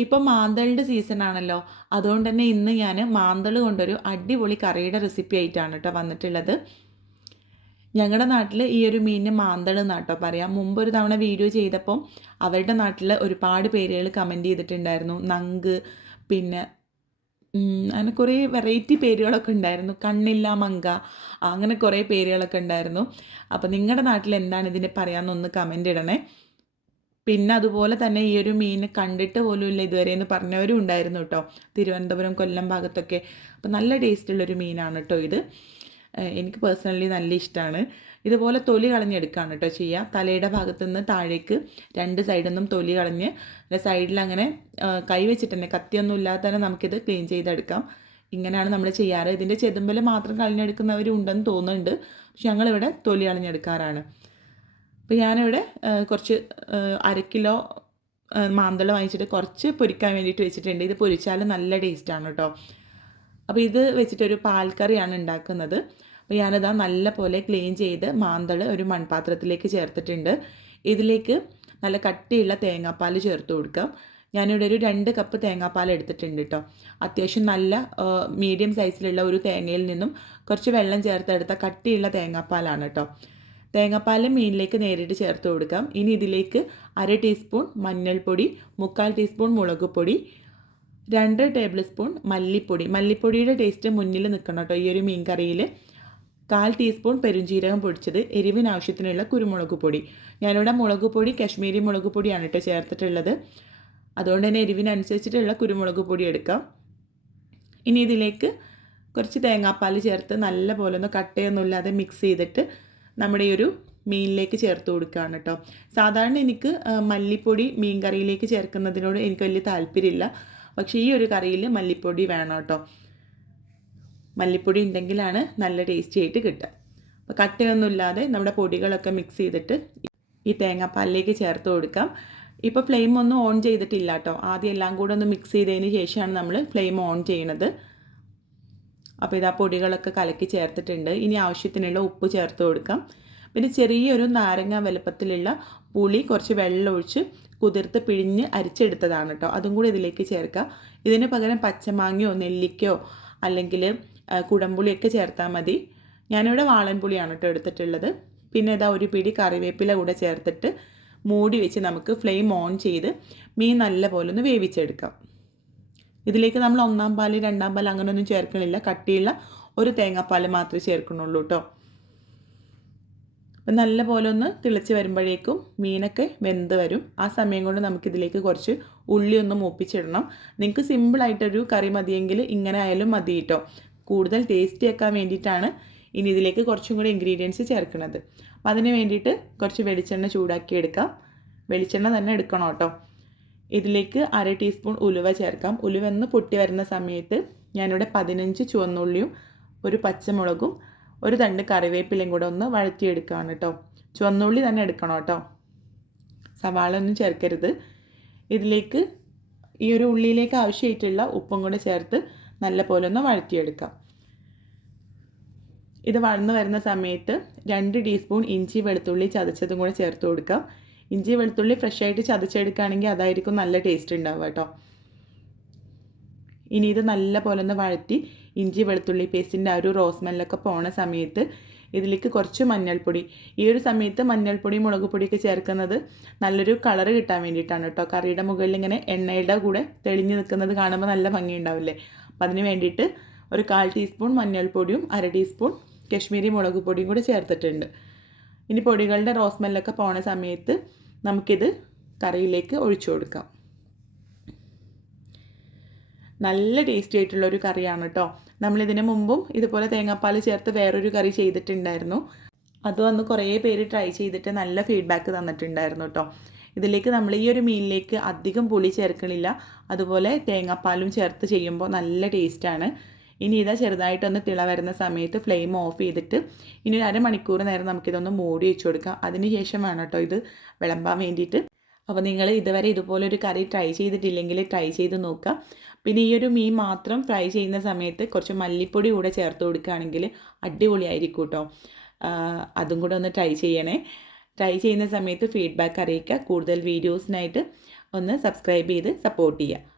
ഇപ്പം മാന്തളിൻ്റെ സീസണാണല്ലോ. അതുകൊണ്ട് തന്നെ ഇന്ന് ഞാൻ മാന്തൾ കൊണ്ടൊരു അടിപൊളി കറിയുടെ റെസിപ്പി ആയിട്ടാണ് കേട്ടോ വന്നിട്ടുള്ളത്. ഞങ്ങളുടെ നാട്ടിൽ ഈ ഒരു മീനിന് മാന്തൾ എന്നാട്ടോ പറയാം. മുമ്പൊരു തവണ വീഡിയോ ചെയ്തപ്പം അവരുടെ നാട്ടിൽ ഒരുപാട് പേരുകൾ കമൻറ്റ് ചെയ്തിട്ടുണ്ടായിരുന്നു. നങ്ക്, പിന്നെ അങ്ങനെ കുറേ വെറൈറ്റി പേരുകളൊക്കെ ഉണ്ടായിരുന്നു. കണ്ണില്ല മങ്ക, അങ്ങനെ കുറേ പേരുകളൊക്കെ ഉണ്ടായിരുന്നു. അപ്പോൾ നിങ്ങളുടെ നാട്ടിൽ എന്താണ് ഇതിനെ പറയാമെന്നൊന്ന് കമൻ്റ് ഇടണേ. പിന്നെ അതുപോലെ തന്നെ ഈ ഒരു മീൻ കണ്ടിട്ട് പോലും ഇല്ല ഇതുവരെ എന്ന് പറഞ്ഞവരും ഉണ്ടായിരുന്നു കേട്ടോ, തിരുവനന്തപുരം കൊല്ലം ഭാഗത്തൊക്കെ. അപ്പോൾ നല്ല ടേസ്റ്റുള്ളൊരു മീനാണ് കേട്ടോ ഇത്. എനിക്ക് പേഴ്സണലി നല്ല ഇഷ്ടമാണ്. ഇതുപോലെ തൊലി കളഞ്ഞെടുക്കുകയാണ് കേട്ടോ ചെയ്യുക. തലയുടെ ഭാഗത്തു നിന്ന് താഴേക്ക് രണ്ട് സൈഡിൽ നിന്നും തൊലി കളഞ്ഞ് സൈഡിൽ അങ്ങനെ കൈ വെച്ചിട്ട് തന്നെ, കത്തിയൊന്നും ഇല്ലാതെ തന്നെ നമുക്കിത് ക്ലീൻ ചെയ്തെടുക്കാം. ഇങ്ങനെയാണ് നമ്മൾ ചെയ്യാറ്. ഇതിൻ്റെ ചെതുമ്പൽ മാത്രം കളഞ്ഞെടുക്കുന്നവരും ഉണ്ടെന്ന് തോന്നുന്നുണ്ട്. പക്ഷെ ഞങ്ങളിവിടെ തൊലി കളഞ്ഞെടുക്കാറാണ്. അപ്പോൾ ഞാനിവിടെ കുറച്ച് 1/2 കിലോ മാന്തൾ വാങ്ങിച്ചിട്ട് കുറച്ച് പൊരിക്കാൻ വേണ്ടിയിട്ട് വെച്ചിട്ടുണ്ട്. ഇത് പൊരിച്ചാൽ നല്ല ടേസ്റ്റാണ് കേട്ടോ. അപ്പോൾ ഇത് വെച്ചിട്ടൊരു പാൽക്കറിയാണ് ഉണ്ടാക്കുന്നത്. അപ്പോൾ ഞാനിതാ നല്ല പോലെ ക്ലീൻ ചെയ്ത് മാന്തൾ ഒരു മൺപാത്രത്തിലേക്ക് ചേർത്തിട്ടുണ്ട്. ഇതിലേക്ക് നല്ല കട്ടിയുള്ള തേങ്ങാപ്പാൽ ചേർത്ത് കൊടുക്കാം. ഞാനിവിടെ ഒരു 2 കപ്പ് തേങ്ങാപ്പാൽ എടുത്തിട്ടുണ്ട് കേട്ടോ. അത്യാവശ്യം നല്ല മീഡിയം സൈസിലുള്ള ഒരു തേങ്ങയിൽ നിന്നും കുറച്ച് വെള്ളം ചേർത്തെടുത്ത കട്ടിയുള്ള തേങ്ങാപ്പാലാണ് കേട്ടോ. തേങ്ങാപ്പാൽ മീനിലേക്ക് നേരിട്ട് ചേർത്ത് കൊടുക്കാം. ഇനി ഇതിലേക്ക് 1/2 ടീസ്പൂൺ മഞ്ഞൾപ്പൊടി, 1/4 ടീസ്പൂൺ മുളക് പൊടി, 2 ടേബിൾ സ്പൂൺ മല്ലിപ്പൊടി. മല്ലിപ്പൊടിയുടെ ടേസ്റ്റ് മുന്നിൽ നിൽക്കണം കേട്ടോ ഈ ഒരു മീൻ കറിയിൽ. 1/4 ടീസ്പൂൺ പെരുംജീരകം പൊടിച്ചത്, എരിവിന് ആവശ്യത്തിനുള്ള കുരുമുളക് പൊടി. ഞാനിവിടെ മുളക് പൊടി കാശ്മീരി മുളക് പൊടിയാണ് കേട്ടോ ചേർത്തിട്ടുള്ളത്. അതുകൊണ്ട് തന്നെ എരിവിനനുസരിച്ചിട്ടുള്ള കുരുമുളക് പൊടി എടുക്കാം. ഇനി ഇതിലേക്ക് കുറച്ച് തേങ്ങാപ്പാൽ ചേർത്ത് നല്ല പോലെ ഒന്ന് കട്ടയൊന്നുമില്ലാതെ മിക്സ് ചെയ്തിട്ട് നമ്മുടെ ഈ ഒരു മീനിലേക്ക് ചേർത്ത് കൊടുക്കുകയാണ് കേട്ടോ. സാധാരണ എനിക്ക് മല്ലിപ്പൊടി മീൻ കറിയിലേക്ക് ചേർക്കുന്നതിനോട് എനിക്ക് വലിയ താല്പര്യമില്ല. പക്ഷേ ഈ ഒരു കറിയിൽ മല്ലിപ്പൊടി വേണം കേട്ടോ. മല്ലിപ്പൊടി ഉണ്ടെങ്കിലാണ് നല്ല ടേസ്റ്റി ആയിട്ട് കിട്ടുക. അപ്പോൾ കട്ടയൊന്നുമില്ലാതെ നമ്മുടെ പൊടികളൊക്കെ മിക്സ് ചെയ്തിട്ട് ഈ തേങ്ങാപ്പാലിലേക്ക് ചേർത്ത് കൊടുക്കാം. ഇപ്പോൾ ഫ്ലെയിം ഒന്നും ഓൺ ചെയ്തിട്ടില്ല കേട്ടോ. ആദ്യം എല്ലാം കൂടെ ഒന്ന് മിക്സ് ചെയ്തതിന് ശേഷമാണ് നമ്മൾ ഫ്ലെയിം ഓൺ ചെയ്യണത്. അപ്പോൾ ഇതാ പൊടികളൊക്കെ കലക്കി ചേർത്തിട്ടുണ്ട്. ഇനി ആവശ്യത്തിനുള്ള ഉപ്പ് ചേർത്ത് കൊടുക്കാം. പിന്നെ ചെറിയൊരു നാരങ്ങ വലുപ്പത്തിലുള്ള പുളി കുറച്ച് വെള്ളം ഒഴിച്ച് കുതിർത്ത് പിഴിഞ്ഞ് അരിച്ചെടുത്തതാണ് കേട്ടോ. അതും കൂടി ഇതിലേക്ക് ചേർക്കാം. ഇതിന് പകരം പച്ചമാങ്ങയോ നെല്ലിക്കയോ അല്ലെങ്കിൽ കുടംപുളിയൊക്കെ ചേർത്താൽ മതി. ഞാനിവിടെ വാളൻപുളിയാണ് കേട്ടോ എടുത്തിട്ടുള്ളത്. പിന്നെ ഇതാ ഒരു പിടി കറിവേപ്പില കൂടെ ചേർത്തിട്ട് മൂടി വെച്ച് നമുക്ക് ഫ്ലെയിം ഓൺ ചെയ്ത് മീൻ നല്ല പോലെ ഒന്ന് വേവിച്ചെടുക്കാം. ഇതിലേക്ക് നമ്മൾ 1-ാം പാൽ 2-ാം പാൽ അങ്ങനെയൊന്നും ചേർക്കണില്ല. കട്ടിയുള്ള ഒരു തേങ്ങാപ്പാൽ മാത്രമേ ചേർക്കണുള്ളൂ കേട്ടോ. അപ്പം നല്ല പോലെ ഒന്ന് തിളച്ച് വരുമ്പോഴേക്കും മീനൊക്കെ വെന്ത് വരും. ആ സമയം കൊണ്ട് നമുക്കിതിലേക്ക് കുറച്ച് ഉള്ളി ഒന്ന് മൂപ്പിച്ചിടണം. നിങ്ങൾക്ക് സിമ്പിളായിട്ടൊരു കറി മതിയെങ്കിൽ ഇങ്ങനെ ആയാലും മതി കേട്ടോ. കൂടുതൽ ടേസ്റ്റി ആക്കാൻ വേണ്ടിയിട്ടാണ് ഇനി ഇതിലേക്ക് കുറച്ചും കൂടി ഇൻഗ്രീഡിയൻസ് ചേർക്കുന്നത്. അപ്പം അതിന് വേണ്ടിയിട്ട് കുറച്ച് വെളിച്ചെണ്ണ ചൂടാക്കി എടുക്കാം. വെളിച്ചെണ്ണ തന്നെ എടുക്കണം കേട്ടോ. ഇതിലേക്ക് 1/2 ടീസ്പൂൺ ഉലുവ ചേർക്കാം. ഉലുവ ഒന്ന് പൊട്ടി വരുന്ന സമയത്ത് ഞാനിവിടെ 15 ചുവന്നുള്ളിയും ഒരു പച്ചമുളകും ഒരു തണ്ട് കറിവേപ്പിലയും കൂടെ ഒന്ന് വഴറ്റിയെടുക്കുകയാണ് കേട്ടോ. ചുവന്നുള്ളി തന്നെ എടുക്കണം കേട്ടോ, സവാള ഒന്നും ചേർക്കരുത്. ഇതിലേക്ക് ഈ ഒരു ഉള്ളിയിലേക്ക് ആവശ്യമായിട്ടുള്ള ഉപ്പും കൂടെ ചേർത്ത് നല്ല പോലെ ഒന്ന് വഴറ്റിയെടുക്കാം. ഇത് വഴന്ന് വരുന്ന സമയത്ത് 2 ടീസ്പൂൺ ഇഞ്ചി വെളുത്തുള്ളി ചതച്ചതും കൂടെ ചേർത്ത് കൊടുക്കാം. ഇഞ്ചി വെളുത്തുള്ളി ഫ്രഷായിട്ട് ചതച്ചെടുക്കുകയാണെങ്കിൽ അതായിരിക്കും നല്ല ടേസ്റ്റ് ഉണ്ടാവുക കേട്ടോ. ഇനി ഇത് നല്ല പോലെ ഒന്ന് വഴറ്റി ഇഞ്ചി വെളുത്തുള്ളി പേസ്റ്റിൻ്റെ ആ ഒരു റോസ്മെല്ലൊക്കെ പോണ സമയത്ത് ഇതിലേക്ക് കുറച്ച് മഞ്ഞൾപ്പൊടി. ഈ ഒരു സമയത്ത് മഞ്ഞൾപ്പൊടി മുളക് പൊടിയൊക്കെ ചേർക്കുന്നത് നല്ലൊരു കളറ് കിട്ടാൻ വേണ്ടിയിട്ടാണ് കേട്ടോ. കറിയുടെ മുകളിൽ ഇങ്ങനെ എണ്ണയുടെ കൂടെ തെളിഞ്ഞ് നിൽക്കുന്നത് കാണുമ്പോൾ നല്ല ഭംഗിയുണ്ടാവില്ലേ. അപ്പം അതിന് വേണ്ടിയിട്ട് ഒരു 1/4 ടീസ്പൂൺ മഞ്ഞൾപ്പൊടിയും 1/2 ടീസ്പൂൺ കാശ്മീരി മുളക് പൊടിയും കൂടെ ചേർത്തിട്ടുണ്ട്. ഇനി പൊടികളുടെ റോസ്മെല്ലൊക്കെ പോണ സമയത്ത് നമുക്കിത് കറിയിലേക്ക് ഒഴിച്ചു കൊടുക്കാം. നല്ല ടേസ്റ്റി ആയിട്ടുള്ളൊരു കറിയാണ് കേട്ടോ. നമ്മളിതിന് മുമ്പും ഇതുപോലെ തേങ്ങാപ്പാൽ ചേർത്ത് വേറൊരു കറി ചെയ്തിട്ടുണ്ടായിരുന്നു. അതും അന്ന് കുറേ പേര് ട്രൈ ചെയ്തിട്ട് നല്ല ഫീഡ്ബാക്ക് തന്നിട്ടുണ്ടായിരുന്നു കേട്ടോ. ഇതിലേക്ക് നമ്മൾ ഈ ഒരു മീനിലേക്ക് അധികം പുളി ചേർക്കണില്ല. അതുപോലെ തേങ്ങാപ്പാലും ചേർത്ത് ചെയ്യുമ്പോൾ നല്ല ടേസ്റ്റാണ്. ഇനി ഇതാ ചെറുതായിട്ടൊന്ന് തിള വരുന്ന സമയത്ത് ഫ്ലെയിം ഓഫ് ചെയ്തിട്ട് ഇനി ഒരു 1/2 മണിക്കൂർ നേരം നമുക്കിതൊന്ന് മൂടി വെച്ച് കൊടുക്കാം. അതിന് ശേഷം വേണം കേട്ടോ ഇത് വിളമ്പാൻ വേണ്ടിയിട്ട്. അപ്പോൾ നിങ്ങൾ ഇതുവരെ ഇതുപോലൊരു കറി ട്രൈ ചെയ്തിട്ടില്ലെങ്കിൽ ട്രൈ ചെയ്ത് നോക്കുക. പിന്നെ ഈ ഒരു മീൻ മാത്രം ഫ്രൈ ചെയ്യുന്ന സമയത്ത് കുറച്ച് മല്ലിപ്പൊടി കൂടെ ചേർത്ത് കൊടുക്കുകയാണെങ്കിൽ അടിപൊളിയായിരിക്കും കേട്ടോ. അതും കൂടെ ഒന്ന് ട്രൈ ചെയ്യണേ. ട്രൈ ചെയ്യുന്ന സമയത്ത് ഫീഡ്ബാക്ക് അറിയിക്കുക. കൂടുതൽ വീഡിയോസിനായിട്ട് ഒന്ന് സബ്സ്ക്രൈബ് ചെയ്ത് സപ്പോർട്ട് ചെയ്യുക.